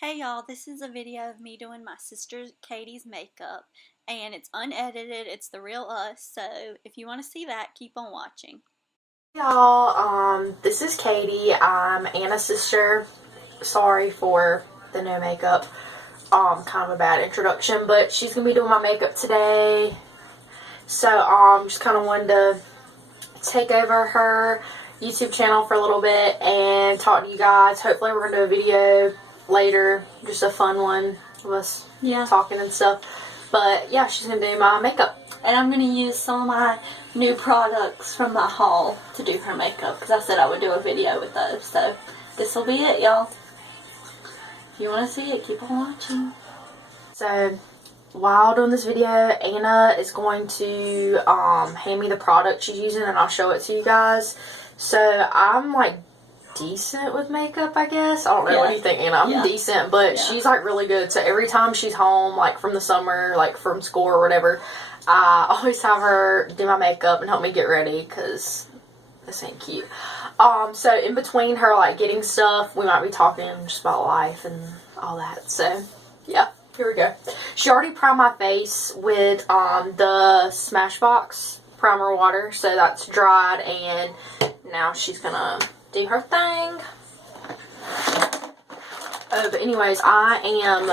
Hey y'all, this is a video of me doing my sister Katie's makeup, and it's unedited, it's the real us, so if you want to see that, keep on watching. Y'all, this is Katie. I'm Anna's sister. Sorry for the no makeup. Kind of a bad introduction, but she's gonna be doing my makeup today. So, just kind of wanted to take over her YouTube channel for a little bit and talk to you guys. Hopefully we're gonna do a video later, just a fun one of us talking and stuff. But yeah, she's gonna do my makeup. And I'm going to use some of my new products from my haul to do her makeup, because I said I would do a video with those. So this will be it, y'all. If you want to see it, keep on watching. So while doing this video, Anna is going to hand me the product she's using and I'll show it to you guys. So I'm like decent with makeup, I guess. I don't know. What do you think, Anna? I'm decent, but she's like really good. So every time she's home, like from the summer, like from school or whatever, I always have her do my makeup and help me get ready, because this ain't cute. So in between her like getting stuff, we might be talking just about life and all that. So yeah, here we go. She already primed my face with the Smashbox primer water, so that's dried, and now she's gonna do her thing. Oh, but anyways, I am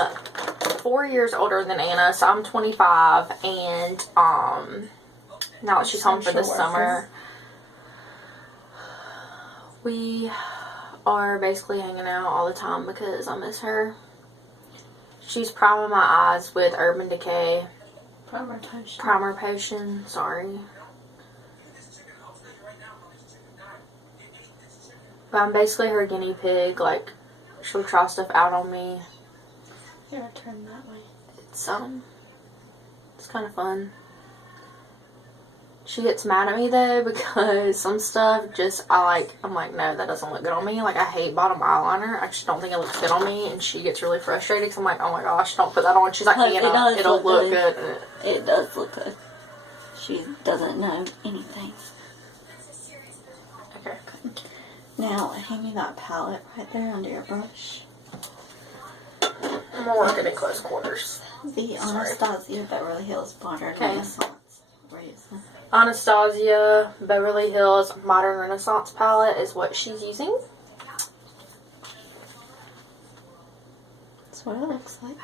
4 years older than Anna, so I'm 25, and now that she's home for the summer, we are basically hanging out all the time because I miss her. She's priming my eyes with Urban Decay primer potion, sorry. But I'm basically her guinea pig. Like, she'll try stuff out on me. Here, turn that way. It's kind of fun. She gets mad at me though, because some stuff I'm like, no, that doesn't look good on me. Like, I hate bottom eyeliner. I just don't think it looks good on me, and she gets really frustrated because I'm like, oh my gosh, don't put that on. She's like, Anna, it'll look good. It does look good. She doesn't know anything. Okay. Now, hand me that palette right there under your brush. I'm gonna work it in close quarters. The Anastasia Beverly Hills Modern Renaissance. Anastasia Beverly Hills Modern Renaissance palette is what she's using. That's what it looks like.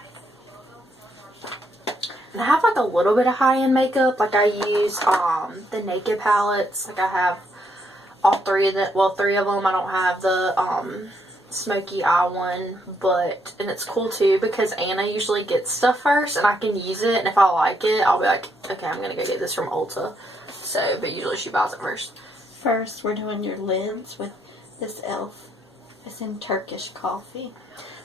And I have like a little bit of high-end makeup. Like, I use the Naked palettes. Like, I have all three of them. Well, three of them. I don't have the smoky eye one, and it's cool too because Anna usually gets stuff first and I can use it, and if I like it, I'll be like, okay, I'm gonna go get this from Ulta. So, but usually she buys it first. First, we're doing your lids with this e.l.f. It's in Turkish coffee.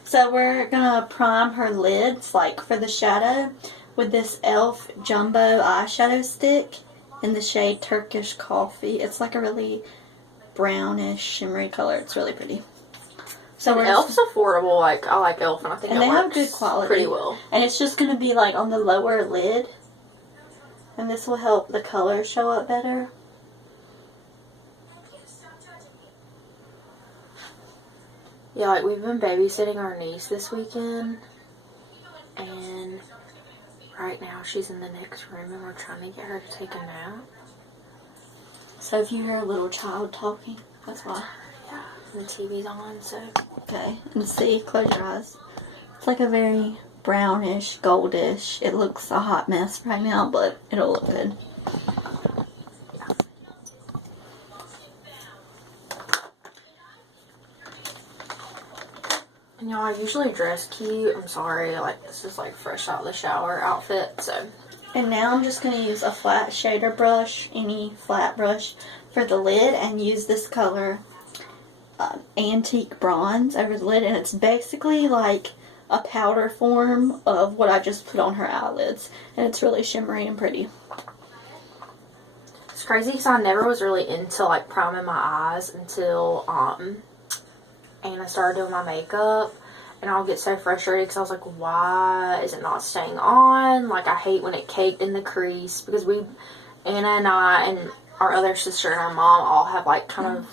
So we're gonna prime her lids, like for the shadow, with this e.l.f. jumbo eyeshadow stick in the shade Turkish Coffee. It's like a really brownish, shimmery color. It's really pretty. So e.l.f.'s affordable. Like, I like e.l.f. and I think they have good quality pretty well. And it's just gonna be like on the lower lid, and this will help the color show up better. Yeah, like, we've been babysitting our niece this weekend, and right now she's in the next room and we're trying to get her to take a nap. So if you hear a little child talking, that's why. Yeah, and the TV's on, so. Okay, and see, close your eyes. It's like a very brownish, goldish. It looks a hot mess right now, but it'll look good. And y'all, I usually dress cute. I'm sorry, like, this is like fresh out of the shower outfit, so. And now I'm just going to use a flat shader brush, any flat brush, for the lid, and use this color, Antique Bronze, over the lid. And it's basically like a powder form of what I just put on her eyelids. And it's really shimmery and pretty. It's crazy because I never was really into, like, priming my eyes until, Anna started doing my makeup, and I'll get so frustrated because I was like, why is it not staying on? Like, I hate when it caked in the crease, because Anna and I and our other sister and our mom all have like kind of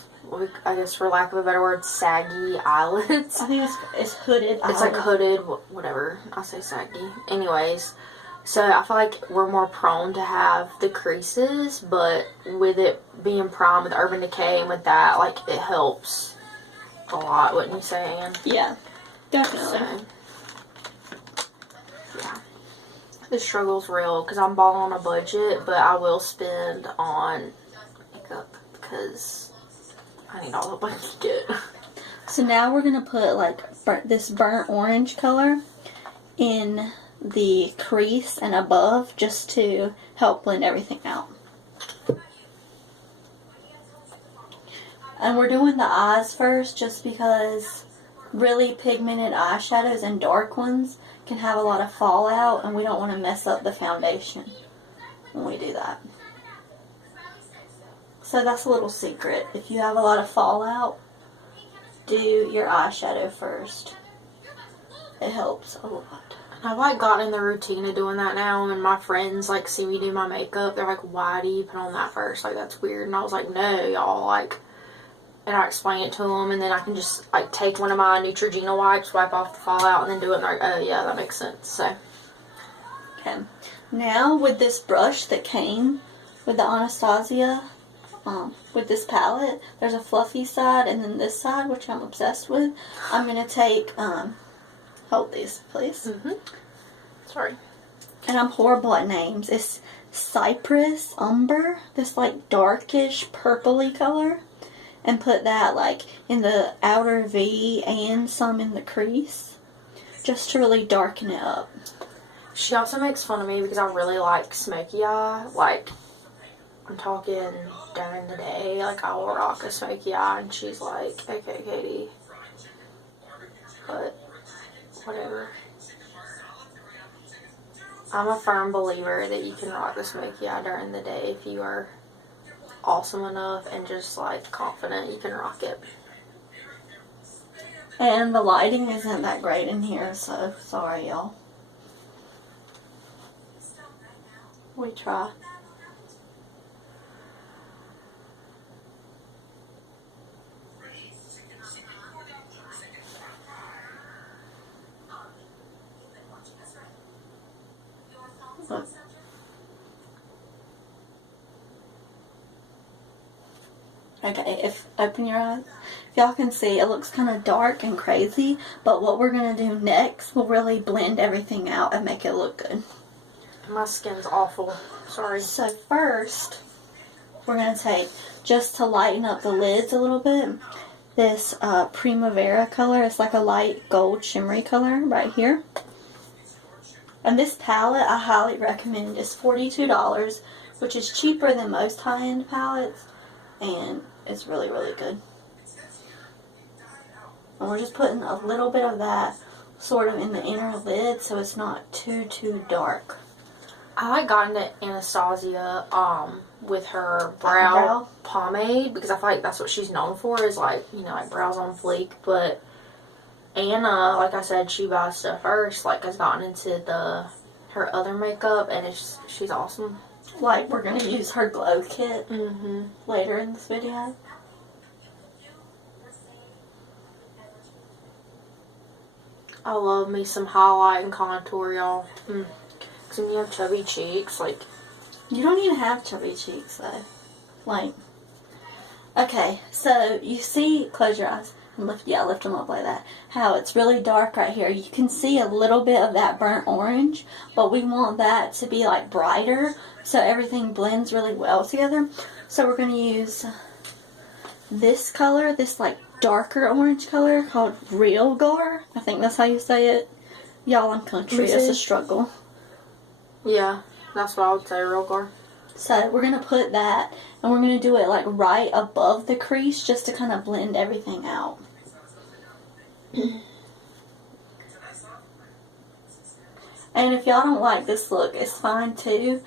I guess for lack of a better word, saggy eyelids. I think it's hooded eyelids. It's like hooded, whatever. I say saggy. Anyways, so I feel like we're more prone to have the creases, but with it being primed with Urban Decay and with that, like, it helps a lot, wouldn't you say, Anne? Yeah, definitely. So, yeah. The struggle's real because I'm balling on a budget, but I will spend on makeup because I need all the money to get. So now we're going to put like this burnt orange color in the crease and above just to help blend everything out. And we're doing the eyes first just because really pigmented eyeshadows and dark ones can have a lot of fallout, and we don't want to mess up the foundation when we do that. So that's a little secret. If you have a lot of fallout, do your eyeshadow first. It helps a lot. I've like gotten in the routine of doing that now, and my friends like see me do my makeup. They're like, "Why do you put on that first? Like, that's weird." And I was like, "No, y'all, like," and I explain it to them, and then I can just like take one of my Neutrogena wipes, wipe off the fallout, and then do it. And they're like, "Oh yeah, that makes sense." So, okay. Now with this brush that came with the Anastasia, with this palette, there's a fluffy side and then this side, which I'm obsessed with. I'm gonna take, hold these, please. Sorry. And I'm horrible at names. It's Cypress Umber, this like darkish purpley color, and put that like in the outer V and some in the crease, just to really darken it up. She also makes fun of me because I really like smoky eye. Like, I'm talking during the day, like I will rock a smoky eye, and she's like, "Okay, Katie," but whatever. I'm a firm believer that you can rock the smoky eye during the day if you are awesome enough and just like confident you can rock it. And the lighting isn't that great in here, so sorry y'all. We try. Look. Okay, open your eyes. If y'all can see, it looks kind of dark and crazy, but what we're going to do next will really blend everything out and make it look good. My skin's awful. Sorry. So first, we're going to take, just to lighten up the lids a little bit, this Primavera color. It's like a light gold shimmery color right here. And this palette I highly recommend. It's $42, which is cheaper than most high-end palettes, and it's really, really good. And we're just putting a little bit of that sort of in the inner lid so it's not too dark. I like got into Anastasia with her brow pomade because I feel like that's what she's known for, is like, you know, like brows on fleek. But Anna, like I said, she buys stuff first, like has gotten into her other makeup, and she's awesome. Like, we're gonna use her glow kit later in this video. I love me some highlight and contour, y'all. Because when you have chubby cheeks, like... You don't even have chubby cheeks, though. Like... Okay, so you see... Close your eyes. And lift them up like that. How it's really dark right here. You can see a little bit of that burnt orange, but we want that to be, like, brighter, so everything blends really well together. So we're going to use this color, this, like, darker orange color called Real Gar. I think that's how you say it. Y'all, I'm country. It's a struggle. Yeah, that's what I would say, Real Gar. So we're going to put that, and we're going to do it like right above the crease just to kind of blend everything out. And if y'all don't like this look, it's fine too.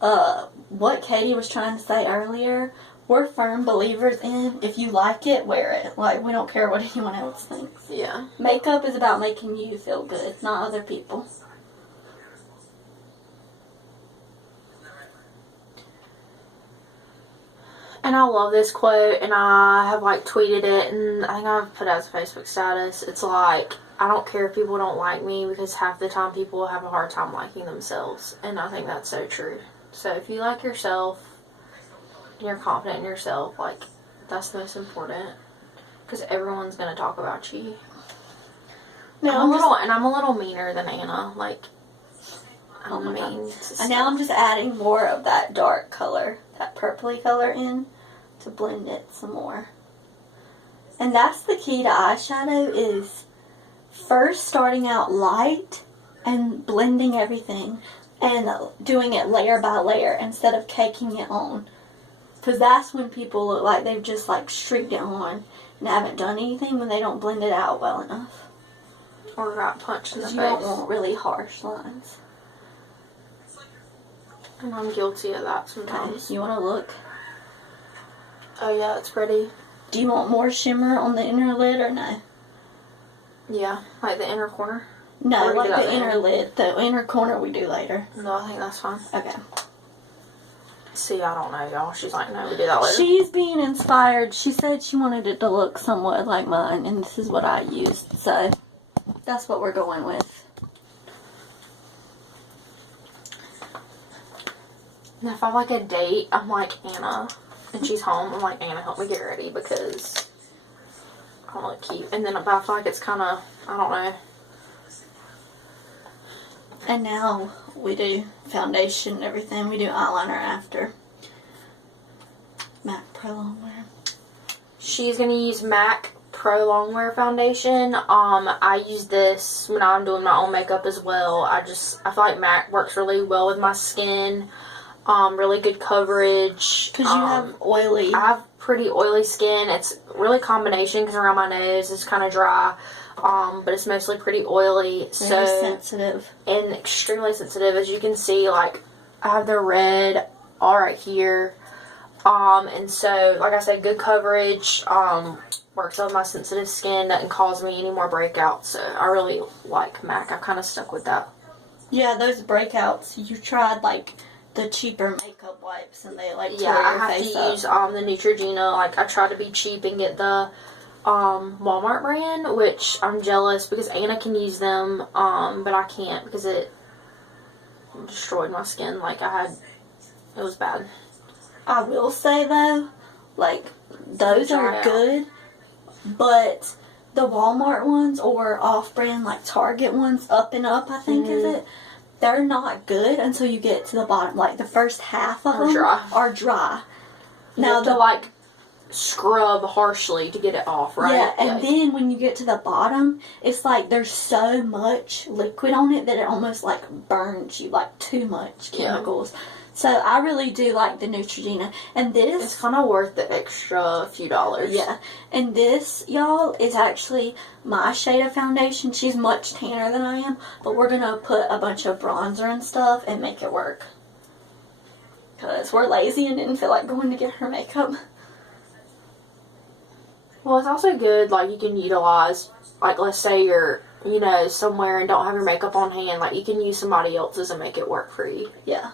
What Katie was trying to say earlier, we're firm believers in, if you like it, wear it. Like, we don't care what anyone else thinks. Yeah. Makeup is about making you feel good, not other people. And I love this quote, and I have, like, tweeted it, and I think I've put it as a Facebook status. It's like, I don't care if people don't like me, because half the time people have a hard time liking themselves. And I think that's so true. So if you like yourself, and you're confident in yourself, like, that's the most important. Because everyone's going to talk about you. No, I'm a little meaner than Anna. Like, I'm mean. And now I'm just adding more of that dark color, that purpley color in, to blend it some more. And that's the key to eyeshadow, is first starting out light and blending everything and doing it layer by layer instead of caking it on. Because that's when people look like they've just like streaked it on and haven't done anything, when they don't blend it out well enough. Or got punched in the face. You don't want really harsh lines. And I'm guilty of that sometimes. Okay, you want to look? Oh yeah, it's pretty. Do you want more shimmer on the inner lid or no? Yeah, like the inner corner? No, like the inner lid. The inner corner we do later. No, I think that's fine. Okay. See, I don't know, y'all. She's like, no, we do that later. She's being inspired. She said she wanted it to look somewhat like mine, and this is what I used. So, that's what we're going with. And if I like a date, I'm like, Anna, and she's home, I'm like, Anna, help me get ready, because I want to look cute. And then if I feel like it's kind of, I don't know. And now we do foundation and everything. We do eyeliner after. MAC Pro Longwear. She's going to use MAC Pro Longwear foundation. I use this when I'm doing my own makeup as well. I feel like MAC works really well with my skin. Really good coverage. Because you have oily. I have pretty oily skin. It's really combination, because around my nose it's kind of dry. But it's mostly pretty oily. Very sensitive. And extremely sensitive. As you can see, like, I have the red all right here. And so, like I said, good coverage. Works on my sensitive skin. Doesn't cause me any more breakouts. So, I really like MAC. I've kind of stuck with that. Yeah, those breakouts, you tried, like, the cheaper makeup wipes, and they, like, tear your face up. I have to use, the Neutrogena. Like, I try to be cheap and get the Walmart brand, which I'm jealous, because Anna can use them, but I can't, because it destroyed my skin. Like, it was bad. I will say, though, like, those are good, but the Walmart ones, or off-brand, like, Target ones, Up and Up, I think, is it? They're not good until you get to the bottom. Like, the first half of them are dry. Now, to, like, scrub harshly to get it off, right? Yeah, and then when you get to the bottom, it's like there's so much liquid on it that it almost, like, burns you, like, too much chemicals. Yeah. So I really do like the Neutrogena. And this... It's kind of worth the extra few dollars. Yeah. And this, y'all, is actually my shade of foundation. She's much tanner than I am. But we're going to put a bunch of bronzer and stuff and make it work. Because we're lazy and didn't feel like going to get her makeup. Well, it's also good, like, you can utilize, like, let's say you're, you know, somewhere and don't have your makeup on hand. Like, you can use somebody else's and make it work for you. Yeah.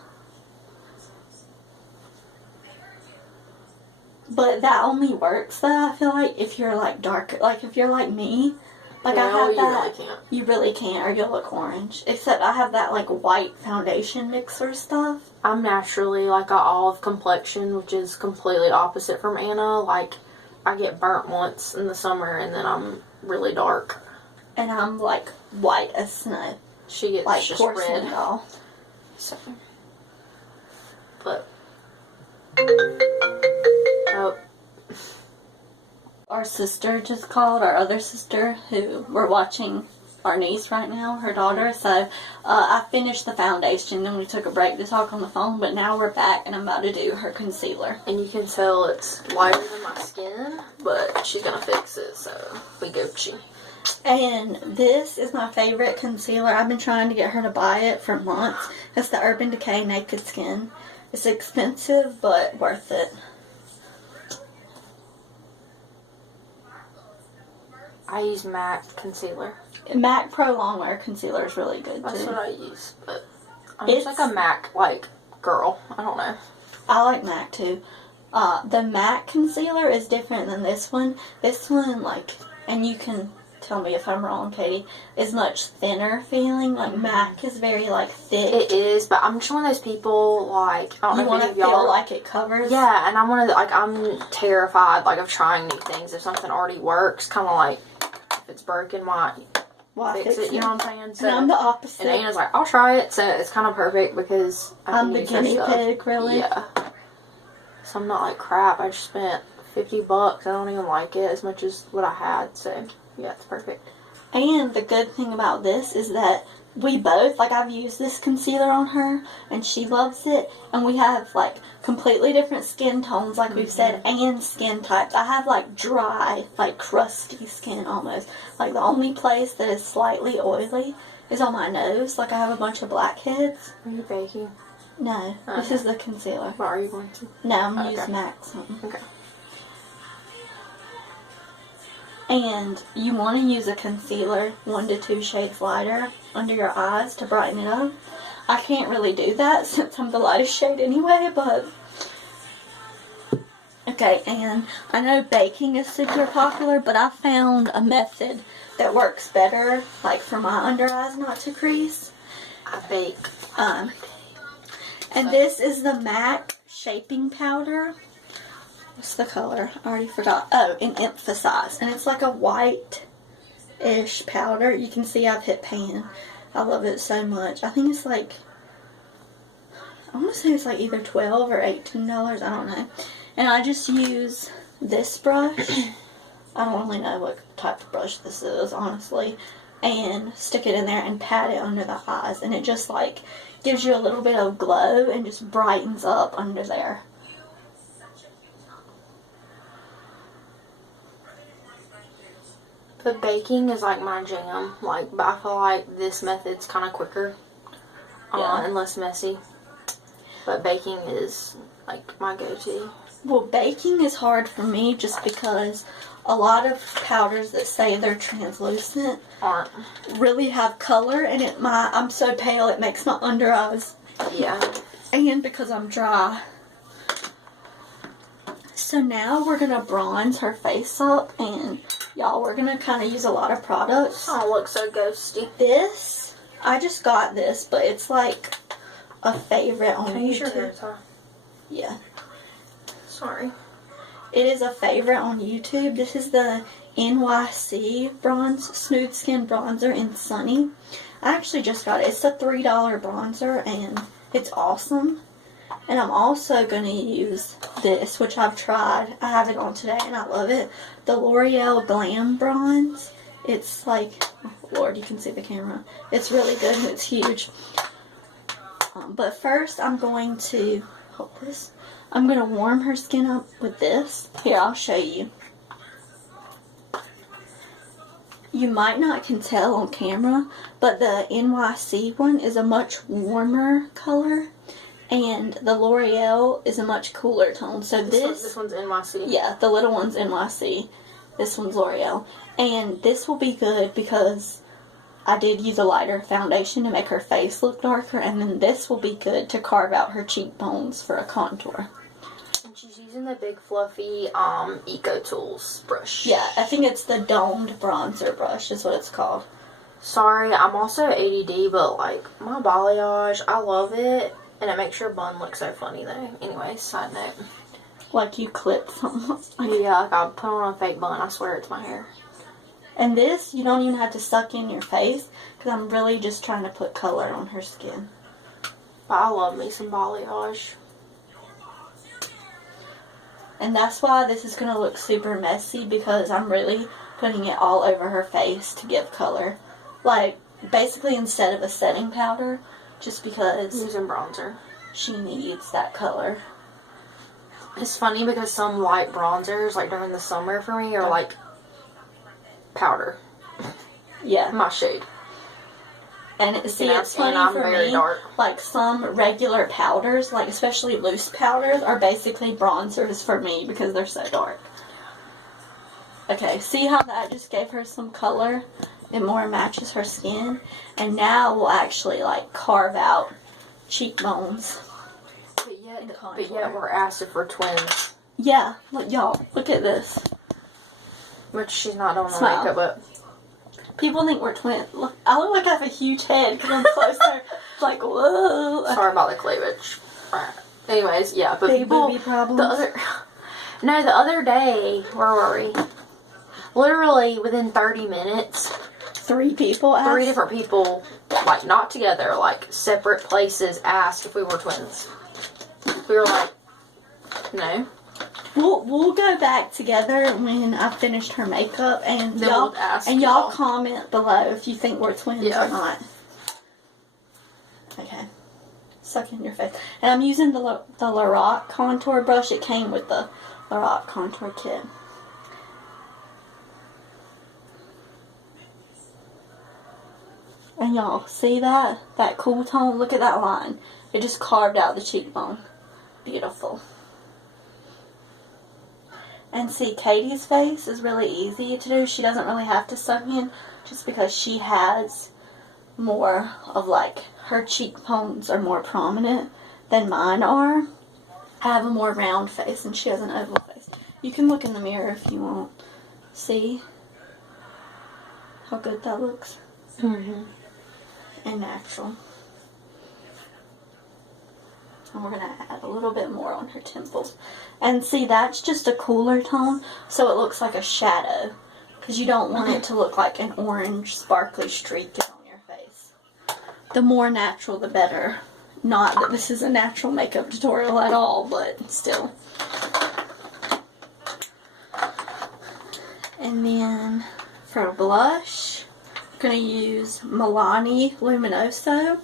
But that only works, though, I feel like, if you're, like, darker. Like, if you're like me, like, I have that. You really can't. You really can't, or you'll look orange. Except I have that, like, white foundation mixer stuff. I'm naturally, like, a olive complexion, which is completely opposite from Anna. Like, I get burnt once in the summer, and then I'm really dark. And I'm, like, white as snow. She gets like just red. Doll. So, but... Oh. Our sister just called, our other sister, who we're watching our niece right now, her daughter. So I finished the foundation, then we took a break to talk on the phone, but now we're back and I'm about to do her concealer. And you can tell it's lighter than my skin, but she's gonna fix it, so we Gucci. And this is my favorite concealer. I've been trying to get her to buy it for months. It's the Urban Decay Naked Skin. It's expensive, but worth it. I use MAC concealer. MAC Pro Longwear concealer is really good, That's too. what I use, but I'm just like a MAC, like, girl. I don't know. I like MAC, too. The matte concealer is different than this one. This one, like, and you can tell me if I'm wrong, Katie, is much thinner feeling. Like, MAC is very, like, thick. It is, but I'm just one of those people, like, I don't know if want any to of y'all feel like it covers? Yeah, and I'm one of the, like, I'm terrified, like, of trying new things. If something already works, kind of like, if it's broken, why fix it, you know what I'm saying? So, and I'm the opposite. And Anna's like, I'll try it, so it's kind of perfect because I'm the guinea pig, really. Yeah. So I'm not like, crap, I just spent $50. I don't even like it as much as what I had, so yeah, it's perfect. And the good thing about this is that we both, like, I've used this concealer on her, and she loves it, and we have, like, completely different skin tones, like we've said, and skin types. I have, like, dry, like, crusty skin almost. Like, the only place that is slightly oily is on my nose. Like, I have a bunch of blackheads. Are you baking? No, this is the concealer. What are you going to? No, I'm going to use MAC something. Okay. And you want to use a concealer 1 to 2 shades lighter under your eyes to brighten it up. I can't really do that since I'm the lightest shade anyway, but... Okay, and I know baking is super popular, but I found a method that works better, like for my under eyes not to crease. I bake. And this is the MAC Shaping Powder. What's the color? I already forgot. Oh, in Emphasize. And it's like a white-ish powder. You can see I've hit pan. I love it so much. I think it's like, I want to say it's like either $12 or $18. I don't know. And I just use this brush. I don't really know what type of brush this is, honestly. And stick it in there and pat it under the eyes. And it just like gives you a little bit of glow and just brightens up under there. The baking is like my jam, like, but I feel like this method's kind of quicker and less messy. But baking is like my go-to. Well, baking is hard for me just because a lot of powders that say they're translucent aren't really have color, and I'm so pale it makes my under eyes. Yeah. And because I'm dry. So now we're gonna bronze her face up, and y'all, we're gonna kind of use a lot of products. Oh, look so ghosty. This, I just got this, but it's like a favorite on YouTube. Can you use your hair tie? Yeah. Sorry. It is a favorite on YouTube. This is the NYC Bronze Smooth Skin Bronzer in Sunny. I actually just got it. It's a $3 bronzer, and it's awesome. And I'm also going to use this, which I've tried. I have it on today, and I love it. The L'Oreal Glam Bronze. It's like, oh Lord, you can see the camera. It's really good, and it's huge. But first, I'm going to, hold this. I'm going to warm her skin up with this. Here, I'll show you. You might not can tell on camera, but the NYC one is a much warmer color, and the L'Oreal is a much cooler tone. So this one's NYC. Yeah, the little one's NYC. This one's L'Oreal. And this will be good because I did use a lighter foundation to make her face look darker, and then this will be good to carve out her cheekbones for a contour. And she's using the big fluffy Eco Tools brush. Yeah, I think it's the domed bronzer brush is what it's called. Sorry, I'm also ADD, but like my balayage, I love it, and it makes your bun look so funny though. Anyway, side note. Like you clip something. Yeah, like I put on a fake bun. I swear it's my hair. And this, you don't even have to suck in your face, because I'm really just trying to put color on her skin. But I love me some balayage. And that's why this is going to look super messy, because I'm really putting it all over her face to give color. Like, basically instead of a setting powder, just because I'm using bronzer. She needs that color. It's funny because some light bronzers, like during the summer for me, are like powder. Yeah. My shade. And it's funny for me, dark. Like some regular powders, like especially loose powders, are basically bronzers for me because they're so dark. Okay, see how that just gave her some color? It more matches her skin. And now we'll actually like carve out cheekbones. But yet we're asked if we're twins. Yeah, look, y'all, look at this. Which she's not doing Smile. makeup, but People think we're twins. Look, I look like I have a huge head because I'm closer. It's like, whoa. sorry about the cleavage. Right. Anyways, yeah, but Big people, booby problems. the other day, where were we? Literally within 30 minutes, 3 people asked. 3 different people, like not together, like separate places, asked if we were twins. We were like, no. We'll go back together when I've finished her makeup, and Then y'all we'll ask and y'all y'all. comment below if you think we're twins Yeah. or not. Okay, suck in your face. And I'm using the Lorac contour brush. It came with the Lorac contour kit. And y'all see that cool tone? Look at that line. It just carved out the cheekbone. Beautiful. And see, Katie's face is really easy to do. She doesn't really have to suck in just because she has more of like, her cheekbones are more prominent than mine are. I have a more round face and she has an oval face. You can look in the mirror if you want. See how good that looks? Mm-hmm. And natural. And we're going to add a little bit more on her temples. And see, that's just a cooler tone, so it looks like a shadow. Because you don't want it to look like an orange sparkly streak on your face. The more natural, the better. Not that this is a natural makeup tutorial at all, but still. And then for blush, I'm going to use Milani Luminoso.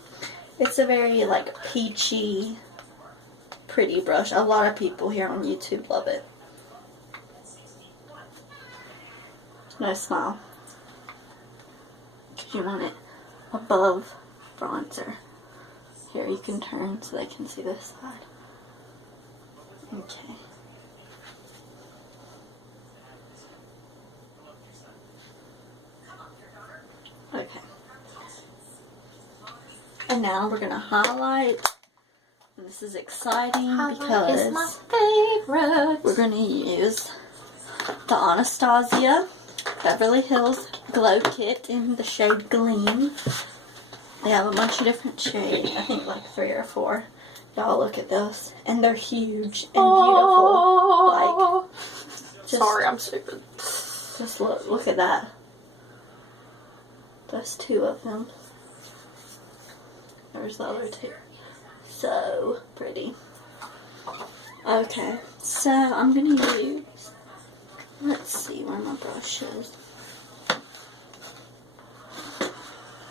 It's a very like peachy, pretty brush. A lot of people here on YouTube love it. No smile. Because you want it above bronzer. Here, you can turn so they can see this side. Okay. Okay. And now we're going to highlight. And this is exciting because is my favorite. we're going to use the Anastasia Beverly Hills Glow Kit in the shade Gleam. They have a bunch of different shades. I think like 3 or 4. Y'all look at those. And they're huge and beautiful. Like, just, sorry, I'm stupid. Just look at that. Those 2 of them. There's the other 2. So pretty. Okay, so I'm gonna use, let's see where my brush is.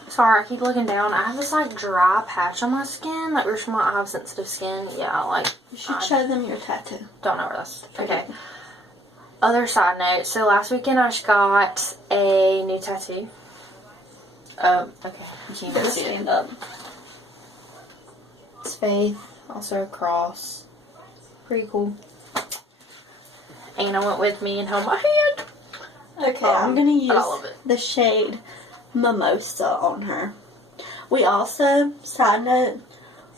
Sorry, I keep looking down. I have this like dry patch on my skin. Like, where I have sensitive skin. Yeah, like. You should show them your tattoo. Don't know where that's. Okay. Other side note. So last weekend I just got a new tattoo. Okay. You can't even see it. Stand up. It's faith. Also a cross. Pretty cool. Anna went with me and held my hand. Okay, I'm gonna use I love it. the shade Mimosa on her. We also, side note,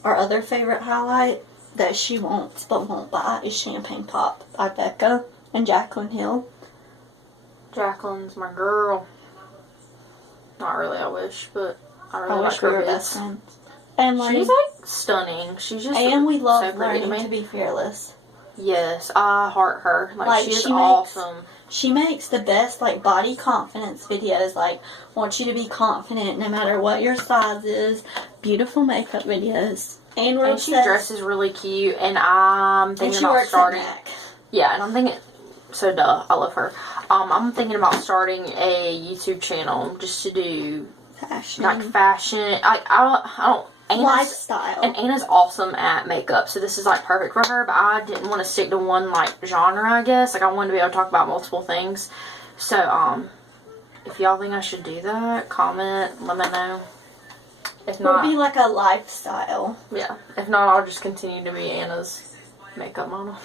our other favorite highlight that she wants but won't buy is Champagne Pop by Becca and Jaclyn Hill. Jacqueline's my girl. Not really, I wish, but I really I like wish we her were vids. best friends. And She's like stunning. She's just and we love so pretty learning to to me. be fearless. Yes, I heart her. Like she is she awesome. She makes the best like body confidence videos. Like, want you to be confident no matter what your size is. Beautiful makeup videos. And she dresses really cute. And I'm thinking about starting. Yeah, and I'm thinking. So duh, I love her. I'm thinking about starting a YouTube channel just to do fashion. like fashion. I don't. Lifestyle. And Anna's awesome at makeup, so this is like perfect for her, but I didn't want to stick to one like genre, I guess. Like, I wanted to be able to talk about multiple things. So, if y'all think I should do that, comment, let me know. If not, it'll be like a lifestyle. Yeah. If not, I'll just continue to be Anna's makeup model.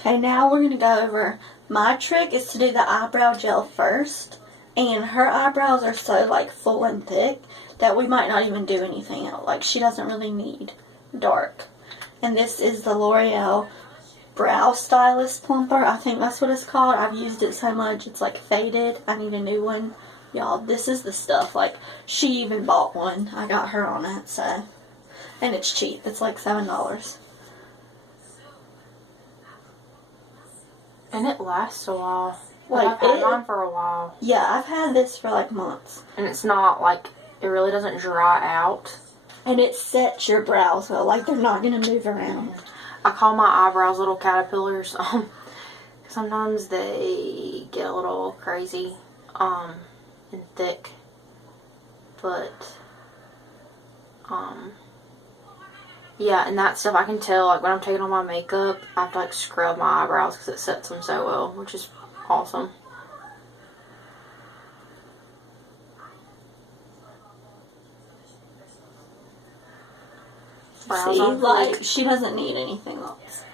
Okay, now we're going to go over, my trick is to do the eyebrow gel first, and her eyebrows are so like full and thick that we might not even do anything else. Like, she doesn't really need dark. And this is the L'Oreal Brow Stylist Plumper. I think that's what it's called. I've used it so much. It's like faded. I need a new one. Y'all, this is the stuff. Like, she even bought one. I got her on it, so. And it's cheap. It's like $7. And it lasts a while. Like, I've had mine for a while. Yeah, I've had this for like months. And it's not like, it really doesn't dry out. And it sets your brows well. Like, they're not going to move around. I call my eyebrows little caterpillars. Sometimes they get a little crazy and thick. But, yeah, and that stuff I can tell, like, when I'm taking on my makeup, I have to, like, scrub my eyebrows because it sets them so well, which is awesome. See, like, she doesn't need anything else.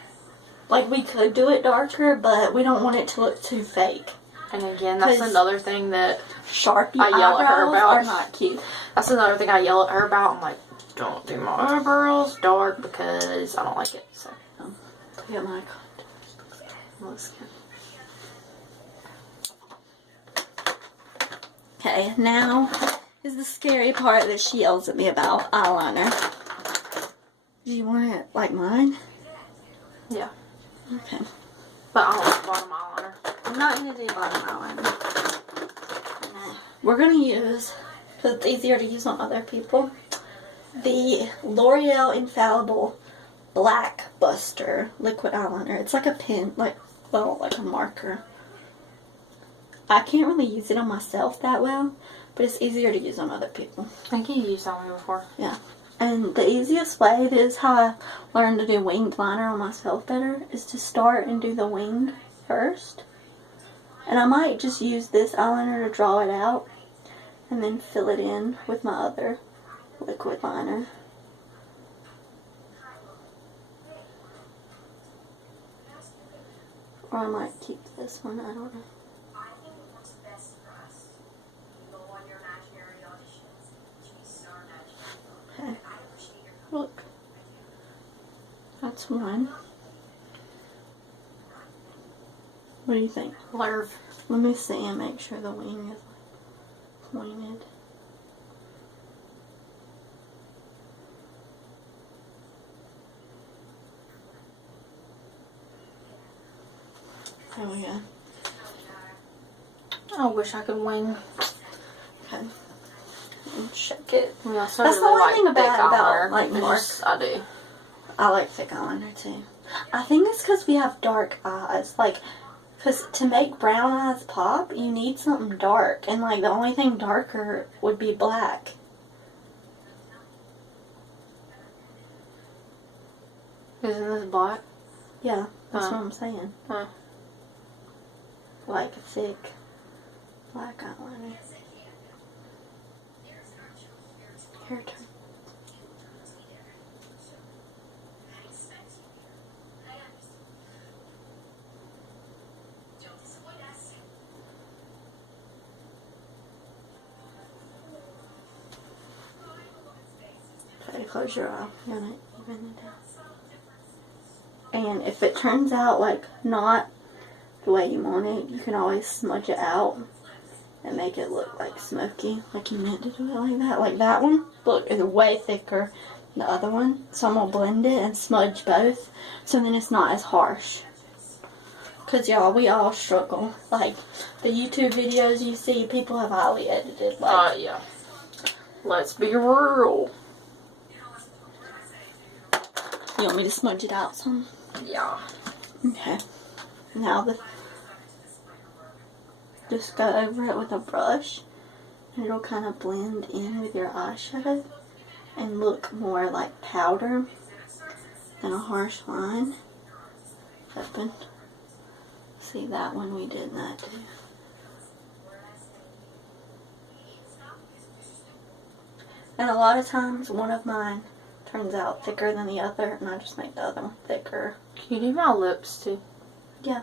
Like, we could do it darker, but we don't want it to look too fake. And again, that's another thing that Sharpie I yell at her about. Are not cute. That's another thing I yell at her about. I'm like, don't do my eyebrows dark because I don't like it. So, look at my contours. Looks good. Okay, now is the scary part that she yells at me about, eyeliner. Do you want it like mine? Yeah. Okay. But I don't like bottom eyeliner. I'm not going to do bottom eyeliner. We're going to use, because it's easier to use on other people, the L'Oreal Infallible Black Buster liquid eyeliner. It's like a pen, like a marker. I can't really use it on myself that well, but it's easier to use on other people. I think you used that one before. Yeah. And the easiest way, this is how I learned to do winged liner on myself better, is to start and do the wing first. And I might just use this eyeliner to draw it out and then fill it in with my other liquid liner. Or I might keep this one, I don't know. Okay. Look. That's one. What do you think? Lerv. Let me see and make sure the wing is pointed. There we go. I wish I could wing. Okay. And check it. Yeah, that's really the one thing about like more. I do. I like thick eyeliner too. I think it's because we have dark eyes. Like, because to make brown eyes pop, you need something dark. And like the only thing darker would be black. Isn't this black? Yeah, that's what I'm saying. Huh. Like a thick black eyeliner. Your turn. Try to close your eye. You're gonna even it down. And if it turns out like not the way you want it, you can always smudge it out and make it look like smoky, like you meant to do it like that. Like that one, look, is way thicker than the other one. So I'm gonna blend it and smudge both, so then it's not as harsh. Cause y'all, we all struggle. Like the YouTube videos you see, people have highly edited. Like, yeah. Let's be real. You want me to smudge it out some? Yeah. Okay. Now just go over it with a brush, and it'll kind of blend in with your eyeshadow and look more like powder than a harsh line. Open. See that one, we did that too. And a lot of times one of mine turns out thicker than the other, and I just make the other one thicker. Can you do my lips too? Yeah.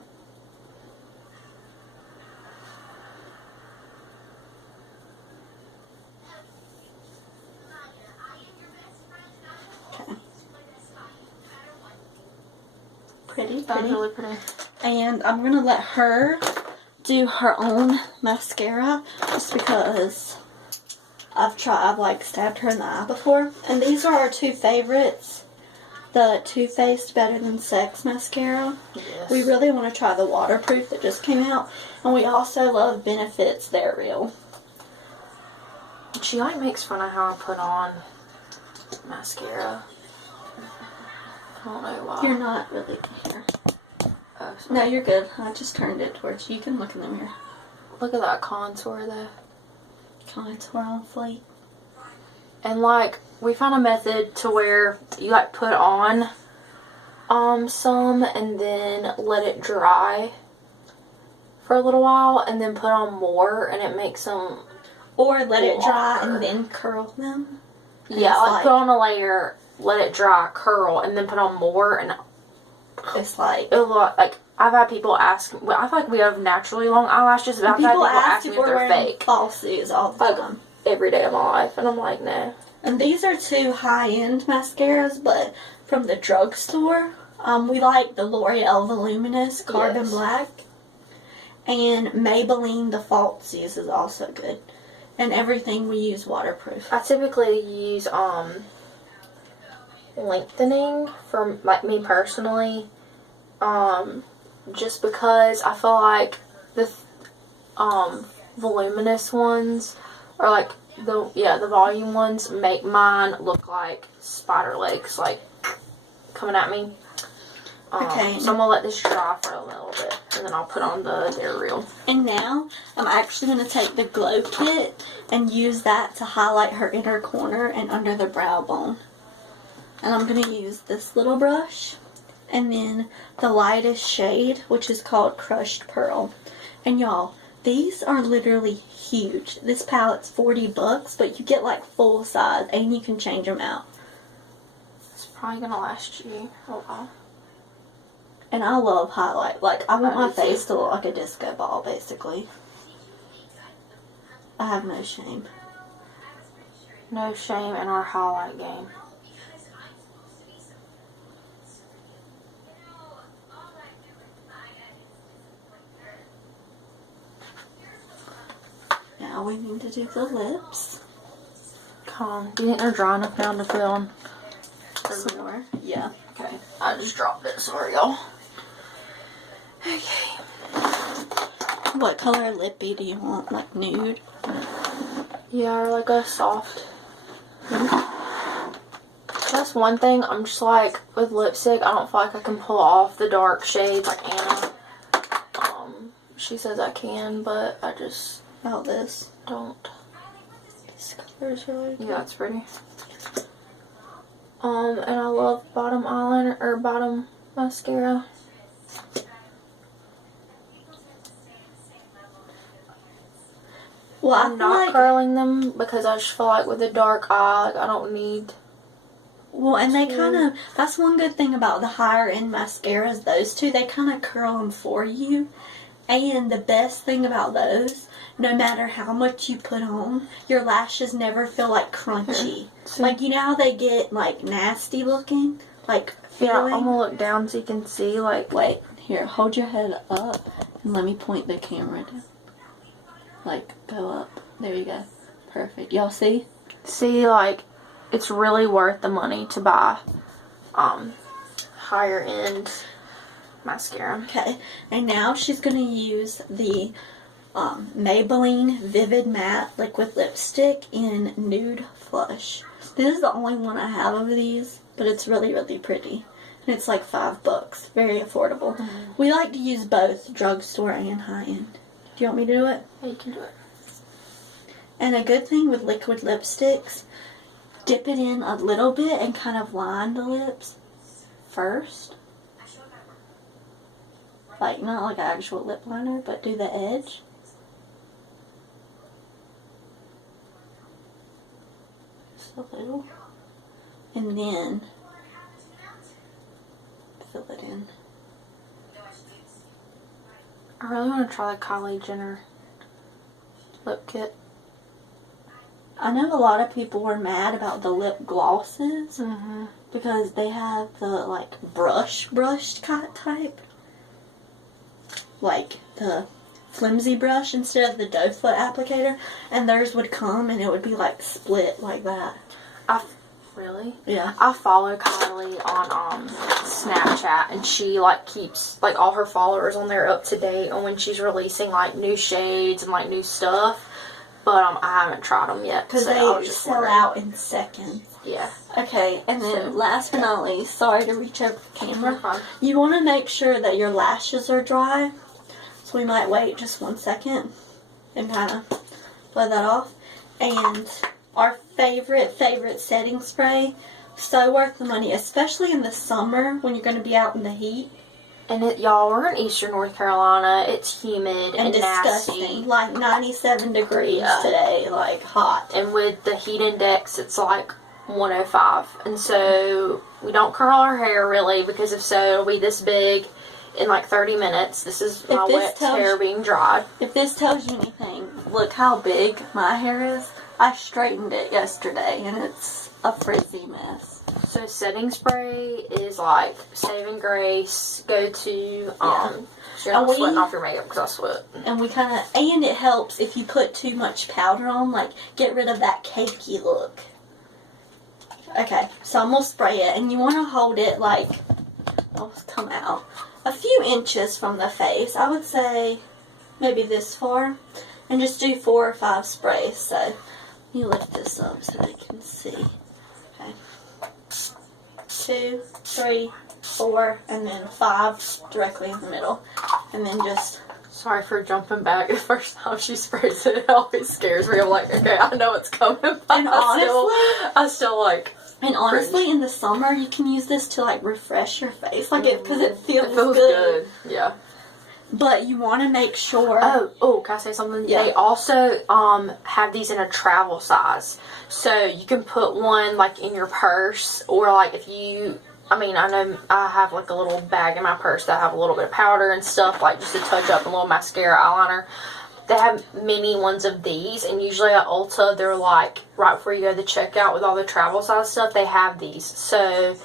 Okay. Pretty. That was really pretty. And I'm going to let her do her own mascara just because I've like stabbed her in the eye before. And these are our two favorites. The Too Faced Better Than Sex mascara. Yes. We really want to try the waterproof that just came out. And we also love Benefit's They're Real. She like makes fun of how I put on mascara. I don't know why. You're not really here. Oh, No, you're good. I just turned it towards you. You can look in the mirror. Look at that contour though. Contour on fleek. And like we found a method to where you like put on some and then let it dry for a little while and then put on more and it makes them Or let it dry longer. and then curl them. Yeah, like put on a layer, let it dry, curl, and then put on more and it's like it look like I've had people ask. Well, I feel like we have naturally long eyelashes, but I've had people ask me if they're fake. Falsies all the time. Every day of my life, and I'm like, no. And these are two high-end mascaras, but from the drugstore. We like the L'Oreal Voluminous Carbon Black. And Maybelline The Falsies is also good. And everything we use waterproof. I typically use lengthening for like me personally, just because I feel like the voluminous ones or like the volume ones make mine look like spider legs like coming at me. Okay. So I'm gonna let this dry for a little bit and then I'll put on the They're Real. And now I'm actually going to take the Glow Kit and use that to highlight her inner corner and under the brow bone. And I'm going to use this little brush and then the lightest shade, which is called Crushed Pearl. And y'all, these are literally huge. This palette's $40, but you get like full size and you can change them out. It's probably going to last you a while. And I love highlight. Like, I want my face to look like a disco ball, basically. I have no shame. No shame in our highlight game. Now we need to do the lips. Come on. Do you think they're dry enough now to put on? Some more. Yeah. Okay. I just dropped it. Sorry, y'all. Okay. What color lippy do you want? Like nude? Yeah, or like a soft. That's one thing. I'm just like, with lipstick, I don't feel like I can pull off the dark shades like Anna. She says I can, but I just This. don't. This color is really good. Yeah, it's pretty. And I love bottom eyeliner, or bottom mascara. Well, I'm not curling them because I just feel like with a dark eye, like I don't need. Well, and they kind of, that's one good thing about the higher end mascaras, those two, they kind of curl them for you. And the best thing about those, no matter how much you put on, your lashes never feel like crunchy. Like, you know how they get like nasty looking? Like, feeling? Yeah, I'm gonna look down so you can see, like. Wait, here, hold your head up and let me point the camera down. Like, go up. There you go. Perfect. Y'all see? See, like, it's really worth the money to buy higher end mascara. Okay, and now she's going to use the Maybelline Vivid Matte Liquid Lipstick in Nude Flush. This is the only one I have of these, but it's really, really pretty. And it's like $5. Very affordable. Mm-hmm. We like to use both drugstore and high-end. Do you want me to do it? Yeah, you can do it. And a good thing with liquid lipsticks, dip it in a little bit and kind of line the lips first. Like, not like an actual lip liner, but do the edge. Just a little. And then fill it in. I really want to try the Kylie Jenner lip kit. I know a lot of people were mad about the lip glosses because they have the like brushed type, like the flimsy brush instead of the doe foot applicator, and theirs would come and it would be like split like that. Really? Yeah. I follow Kylie on Snapchat, and she like keeps like all her followers on there up to date on when she's releasing like new shades and like new stuff. But I haven't tried them yet Because so they sell out in seconds. Yeah. Okay, and then last but not least, sorry to reach over the camera. Okay. You want to make sure that your lashes are dry. So we might wait just 1 second and kind of blow that off. And our favorite setting spray, so worth the money, especially in the summer when you're going to be out in the heat. And y'all, we're in Eastern North Carolina. It's humid and disgusting. nasty. Like 97 degrees today, like hot. And with the heat index, it's like 105. And so we don't curl our hair really, because if so, it'll be this big in like 30 minutes. This is my wet hair being dried. If this tells you anything, look how big my hair is. I straightened it yesterday and it's a frizzy mess. So setting spray is like saving grace. Go to so you're not sweating off your makeup, because I sweat. And we kind of, and it helps if you put too much powder on, like get rid of that cakey look. Okay, so I'm gonna spray it, and you want to hold it like, come out a few inches from the face. I would say maybe this far, and just do 4 or 5 sprays. So let me lift this up so they can see. Okay. 2, 3, 4, and then 5 directly in the middle. And then just... Sorry for jumping back. The first time she sprays it, it always scares me. I'm like, okay, I know it's coming. But and I still like... And honestly, in the summer, you can use this to, like, refresh your face. Like, because it feels good. Yeah. But you want to make sure... Oh, can I say something? Yeah. They also have these in a travel size. So you can put one, like, in your purse, or, like, if you... I mean, I know I have, like, a little bag in my purse that I have a little bit of powder and stuff, like, just to touch up, a little mascara, eyeliner. They have mini ones of these, and usually at Ulta, they're, like, right before you go to the checkout with all the travel size stuff, they have these. So,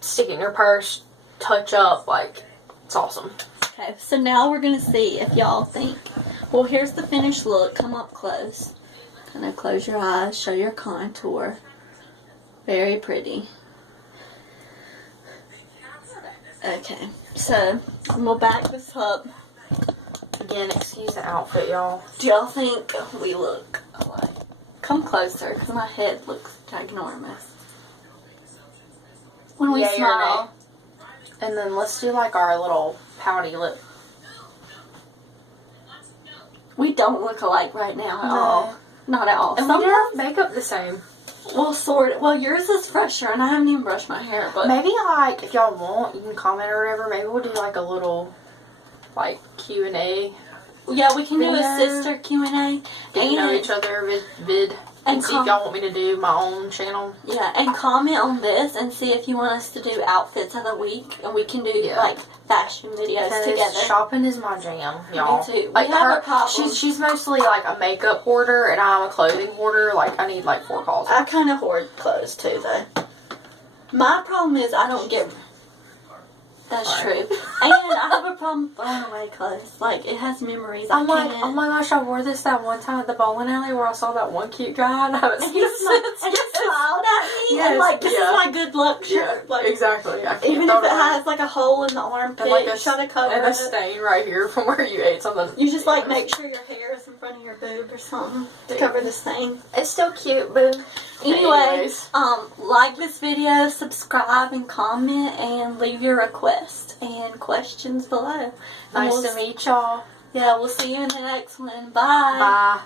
stick it in your purse, touch up, like, it's awesome. Okay, so now we're going to see if y'all think. Well, here's the finished look. Come up close. Kind of close your eyes, show your contour. Very pretty. Okay, so I'm going to back this up. Again, excuse the outfit, y'all. Do y'all think we look alike? Come closer, because my head looks ginormous. When we smile. And then let's do like our little pouty lip. We don't look alike right now at all. Not at all. And we do our makeup the same. Well, sort of. Well, yours is fresher, and I haven't even brushed my hair. But maybe, like, if y'all want, you can comment or whatever. Maybe we'll do, like, a little, like, Q&A. Yeah, we can do a sister Q&A. Get to know each other vid. And see if y'all want me to do my own channel. Yeah, and comment on this and see if you want us to do outfits of the week. And we can do, like, fashion videos together. Shopping is my jam, y'all. Me too. Like, we have a problem. She's mostly, like, a makeup hoarder, and I'm a clothing hoarder. Like, I need, like, 4 calls. I kind of hoard clothes, too, though. My problem is I don't get... That's true. And I have a problem throwing away clothes. Like, it has memories. I'm like, oh my gosh, I wore this that one time at the bowling alley where I saw that one cute guy, and I haven't seen him since. And he smiled at me, and like, this is my good luck shirt. Yeah, like, exactly. I can't even if it has like a hole in the armpit, and like try to cover and a stain right here from where you ate something. You just like make sure your hair is in front of your boob or something to cover the stain. It's still cute, boo. Anyways, like this video, subscribe and comment, and leave your requests and questions below. Nice to meet y'all. Yeah, we'll see you in the next one. Bye. Bye.